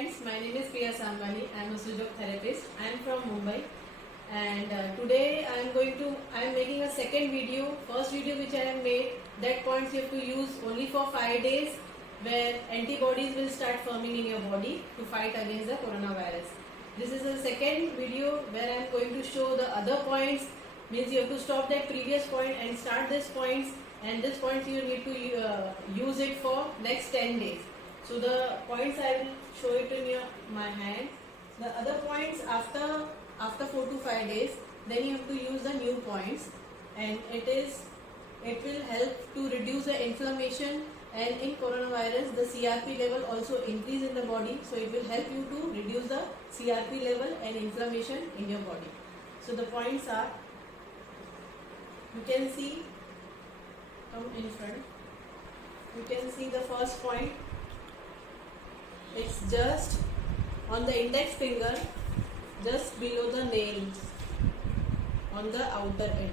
friends, my name is Priya Samvani. I am a Sujok therapist. I am from Mumbai, and today I am making a second video. First video which I have made, that points you have to use only for 5 days, where antibodies will start forming in your body to fight against the coronavirus. This is the second video where I am going to show the other points. Means you have to stop that previous point and start this points, and this points you need to use it for next 10 days. So the points I will show it in my hand. The other points after 4 to 5 days, then you have to use the new points, and it will help to reduce the inflammation, and in coronavirus the CRP level also increase in the body, so it will help you to reduce the CRP level and inflammation in your body. So the points are, you can see, come in front, you can see the first point. It's just on the index finger, just below the nails, on the outer end.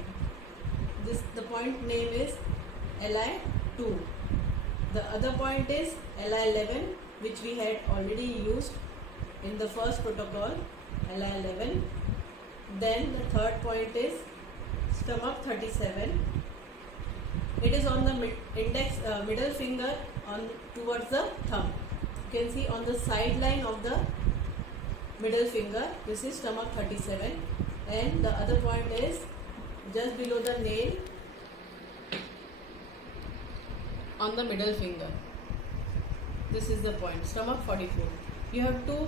The point name is LI2. The other point is LI11, which we had already used in the first protocol, LI11. Then the third point is stomach 37. It is on the middle finger towards the thumb. You can see on the side line of the middle finger, this is stomach 37, and the other point is just below the nail on the middle finger. This is the point, stomach 44. You have to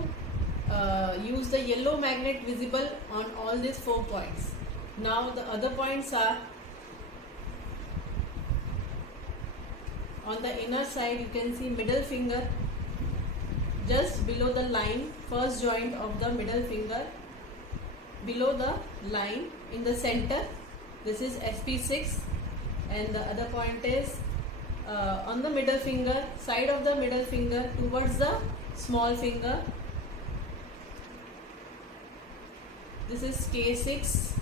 use the yellow magnet visible on all these 4 points. Now the other points are on the inner side. You can see middle finger, just below the line, first joint of the middle finger, below the line in the center, this is SP6, and the other point is on the middle finger, side of the middle finger towards the small finger, this is K6,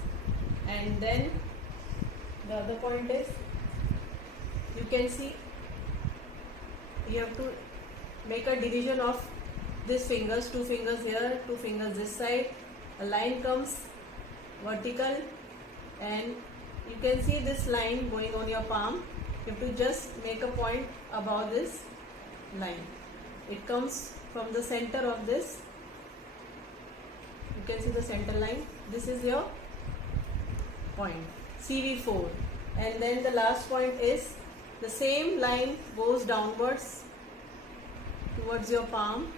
and then the other point is, you can see, you have to make a division of these fingers, 2 fingers here, 2 fingers this side. A line comes vertical, and you can see this line going on your palm. You have to just make a point above this line. It comes from the center of this. You can see the center line. This is your point, CV4. And then the last point is the same line goes downwards towards your palm.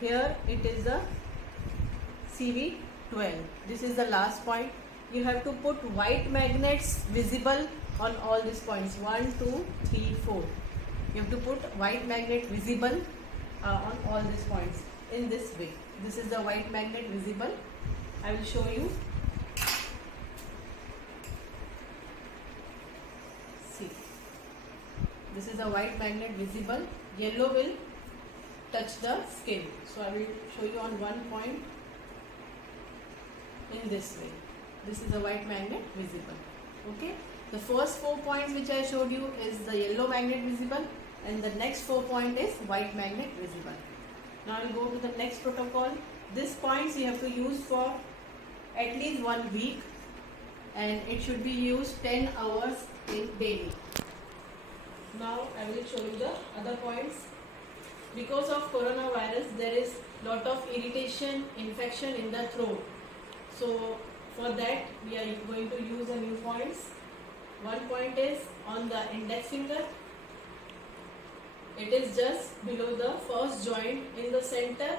Here it is the CV12. This is the last point. You have to put white magnets visible on all these points, 1, 2, 3, 4. You have to put white magnet visible on all these points in this way. This is the white magnet visible. I will show you. See, this is a white magnet visible. Yellow will touch the skin. So I will show you on one point in this way. This is a white magnet visible. Okay. The first 4 points which I showed you is the yellow magnet visible, and the next 4 point is white magnet visible. Now I will go to the next protocol. These points you have to use for at least 1 week, and it should be used 10 hours in daily. Now I will show you the other points. Because of coronavirus, there is lot of irritation, infection in the throat. So for that we are going to use the new points. One point is on the index finger. It is just below the first joint in the center.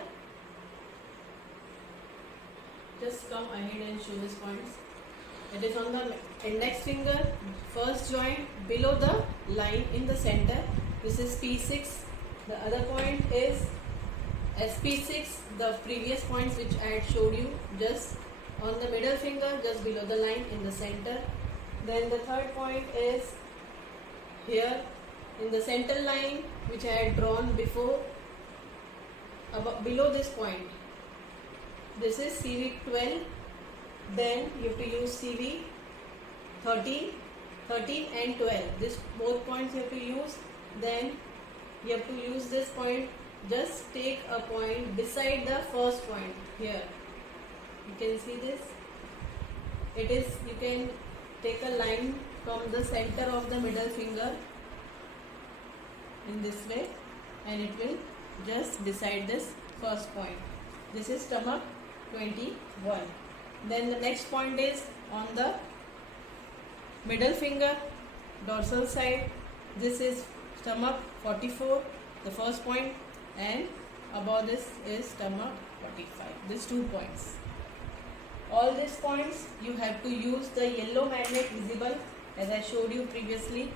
Just come ahead and show these points. It is on the index finger, first joint below the line in the center. This is P6. The other point is SP6, the previous points which I had showed you, just on the middle finger, just below the line in the center. Then the third point is here in the center line which I had drawn before, below this point. This is CV12. Then you have to use CV13, 13 and 12. This both points you have to use. Then you have to use this point just take a point beside the first point here. You can see this. It is, you can take a line from the center of the middle finger in this way, and it will just beside this first point. This is stomach 21. Then the next point is on the middle finger, dorsal side. This is stomach 44, the first point, and above this is stomach 45. These 2 points. All these points you have to use the yellow magnet visible as I showed you previously.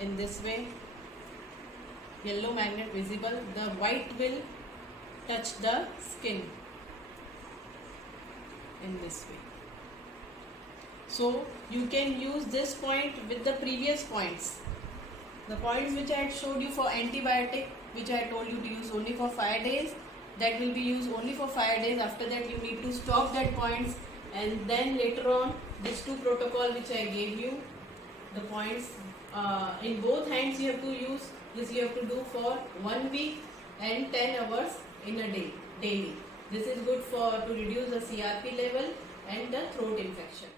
In this way, yellow magnet visible, the white will touch the skin in this way. So you can use this point with the previous points. The points which I had showed you for antibiotic, which I told you to use only for 5 days, that will be used only for 5 days. After that you need to stop that points, and then later on these 2 protocol which I gave you, the points in both hands you have to use. This you have to do for 1 week and 10 hours in a day, daily. This is good for to reduce the CRP level and the throat infection.